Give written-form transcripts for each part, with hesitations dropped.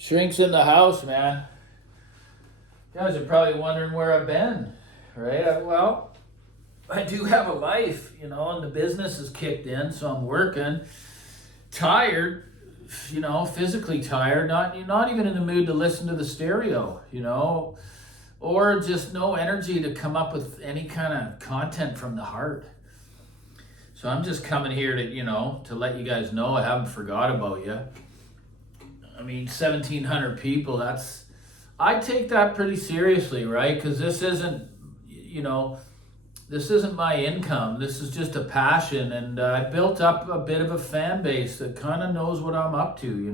Shrinks in the house, man. You guys are probably wondering where I've been, right? Well, I do have a life, and the business is kicked in, so I'm working. Tired, physically tired. You're not even in the mood to listen to the stereo, or just no energy to come up with any kind of content from the heart. So I'm just coming here to let you guys know I haven't forgot about you. I mean, 1,700 people, I take that pretty seriously, right? Because this isn't my income. This is just a passion. And I built up a bit of a fan base that kind of knows what I'm up to,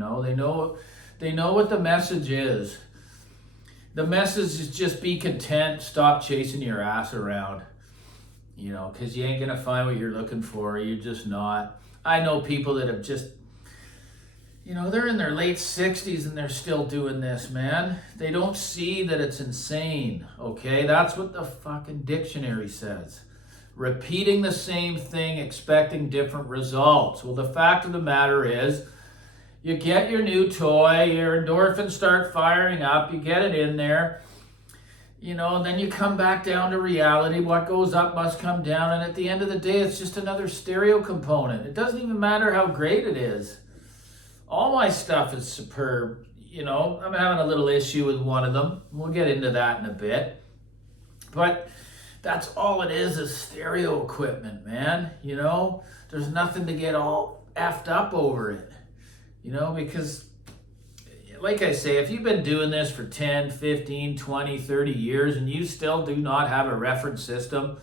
They know what the message is. The message is just be content, stop chasing your ass around, because you ain't going to find what you're looking for. You're just not. I know people that have just, they're in their late 60s and they're still doing this, man. They don't see that it's insane, okay? That's what the fucking dictionary says. Repeating the same thing, expecting different results. Well, the fact of the matter is, you get your new toy, your endorphins start firing up, you get it in there, and then you come back down to reality. What goes up must come down, and at the end of the day, it's just another stereo component. It doesn't even matter how great it is. All my stuff is superb. I'm having a little issue with one of them. We'll get into that in a bit. But that's all it is stereo equipment, man. There's nothing to get all effed up over it. Because, like I say, if you've been doing this for 10, 15, 20, 30 years and you still do not have a reference system,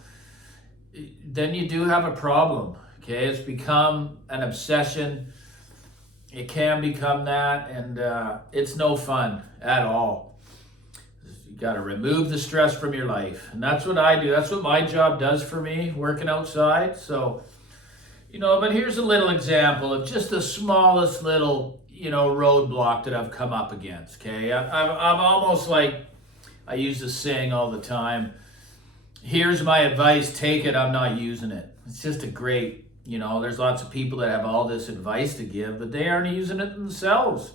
then you do have a problem, okay? It's become an obsession. It can become that, and it's no fun at all. You got to remove the stress from your life, and that's what I do. That's what my job does for me, working outside. So, but here's a little example of just the smallest little, roadblock that I've come up against, okay? I'm almost like, I use this saying all the time, here's my advice, take it, I'm not using it. It's just a great, there's lots of people that have all this advice to give, but they aren't using it themselves.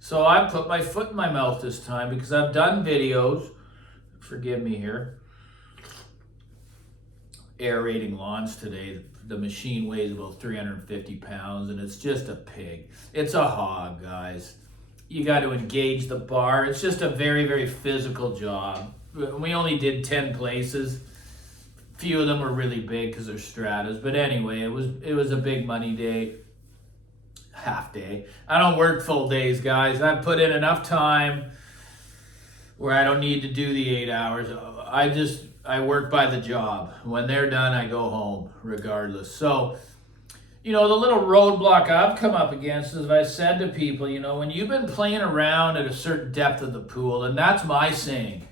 So I put my foot in my mouth this time because I've done videos, forgive me here, aerating lawns today. The machine weighs about 350 pounds and it's just a pig. It's a hog, guys. You got to engage the bar. It's just a very, very physical job. We only did 10 places. Few of them were really big because they're stratas. But anyway, it was a big money day. Half day. I don't work full days, guys. I put in enough time where I don't need to do the 8 hours. I work by the job. When they're done, I go home regardless. So, the little roadblock I've come up against is, I said to people, when you've been playing around at a certain depth of the pool, and that's my saying.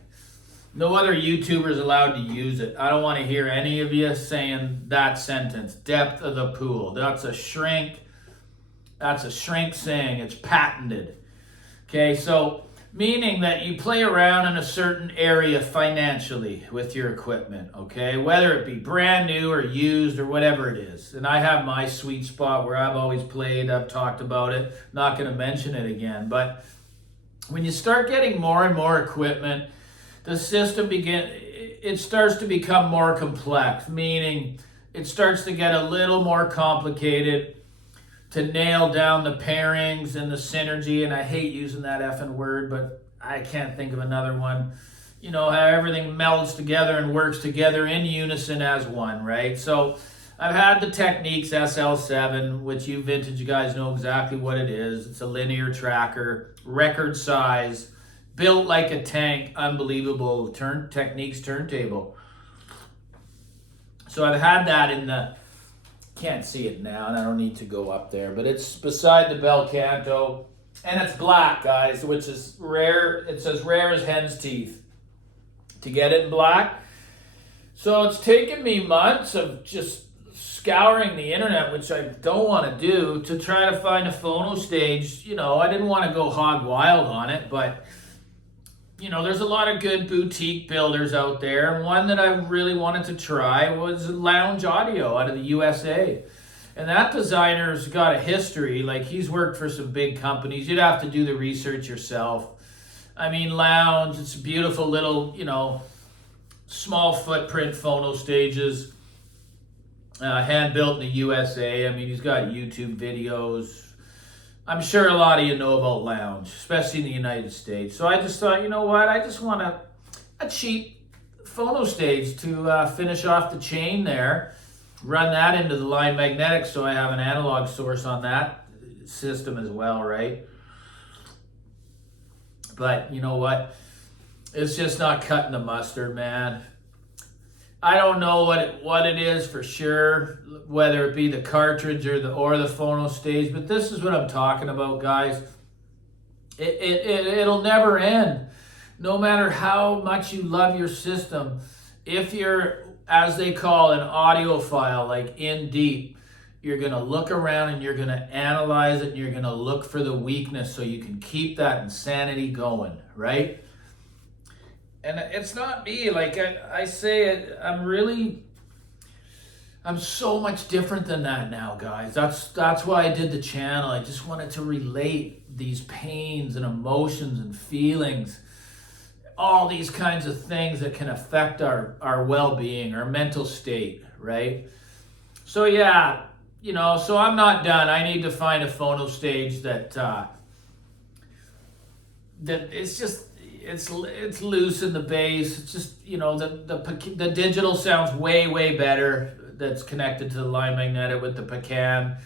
No other YouTuber's allowed to use it. I don't want to hear any of you saying that sentence, depth of the pool. That's a shrink saying. It's patented. Okay, so meaning that you play around in a certain area financially with your equipment, okay? Whether it be brand new or used or whatever it is. And I have my sweet spot where I've always played. I've talked about it. Not going to mention it again. But when you start getting more and more equipment, the system it starts to become more complex, meaning it starts to get a little more complicated to nail down the pairings and the synergy, and I hate using that effing word, but I can't think of another one. How everything melds together and works together in unison as one, right? So I've had the Techniques SL7, which you vintage guys know exactly what it is. It's a linear tracker, record size, built like a tank, unbelievable Techniques turntable. So I've had that in the, can't see it now, and I don't need to go up there, but it's beside the bel canto, and it's black, guys, which is rare. It's as rare as hen's teeth to get it in black. So it's taken me months of just scouring the internet, which I don't want to do, to try to find a phono stage. I didn't want to go hog wild on it, but there's a lot of good boutique builders out there, and one that I really wanted to try was Lounge Audio out of the USA. And that designer's got a history. Like, he's worked for some big companies. You'd have to do the research yourself. I mean, lounge, it's beautiful little, small footprint phono stages. Hand built in the USA. I mean, he's got YouTube videos. I'm sure a lot of you know about lounge, especially in the United States. So I just thought, you know what? I just want a cheap phono stage to finish off the chain there. Run that into the line magnetic so I have an analog source on that system as well, right? But you know what? It's just not cutting the mustard, man. I don't know what it is for sure, whether it be the cartridge or the phono stage, but this is what I'm talking about, guys. It'll never end. No matter how much you love your system, if you're, as they call, an audiophile, like in deep, you're going to look around and you're going to analyze it and you're going to look for the weakness so you can keep that insanity going, right? And it's not me. Like I say it, I'm so much different than that now, guys. That's why I did the channel. I just wanted to relate these pains and emotions and feelings, all these kinds of things that can affect our well-being, our mental state, right? So yeah, so I'm not done. I need to find a phono stage that it's just, it's loose in the bass. It's just, the digital sounds way better. That's connected to the line magnetic with the Pecan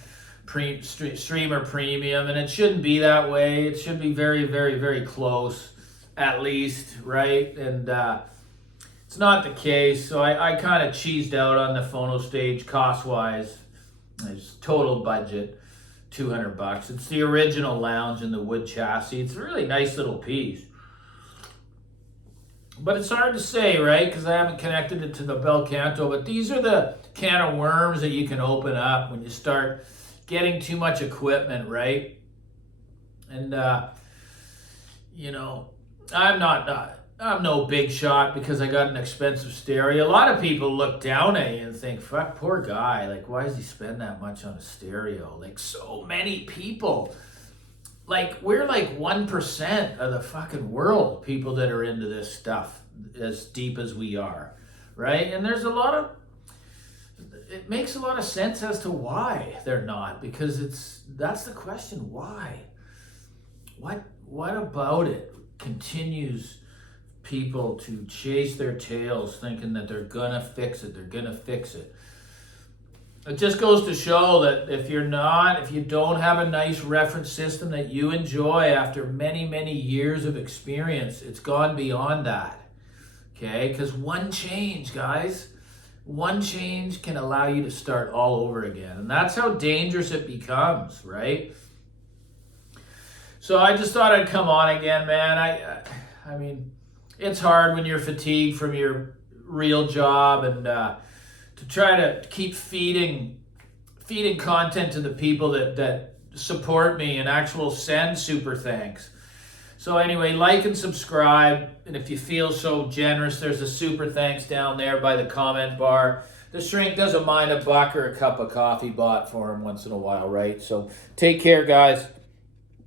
Streamer Premium, and it shouldn't be that way. It should be very close, at least, right? And it's not the case. So I kind of cheesed out on the phono stage cost-wise. It's total budget, $200. It's the original lounge in the wood chassis. It's a really nice little piece. But it's hard to say, right? Because I haven't connected it to the bel canto. But these are the can of worms that you can open up when you start getting too much equipment, right? And, I'm no big shot because I got an expensive stereo. A lot of people look down at you and think, fuck, poor guy. Like, why does he spend that much on a stereo? Like, so many people. Like, we're like 1% of the fucking world, people that are into this stuff as deep as we are, right? And there's it makes a lot of sense as to why they're not, because that's the question, why? What about it continues people to chase their tails thinking that they're gonna fix it, It just goes to show that if you don't have a nice reference system that you enjoy after many years of experience, it's gone beyond that, okay? Because one change, guys, one change can allow you to start all over again. And that's how dangerous it becomes, right? So I just thought I'd come on again, man. I mean, it's hard when you're fatigued from your real job and to try to keep feeding content to the people that support me and actual send super thanks. So anyway, like and subscribe, and if you feel so generous, there's a super thanks down there by the comment bar. The shrink doesn't mind $1 or a cup of coffee bought for him once in a while, right? So take care, guys.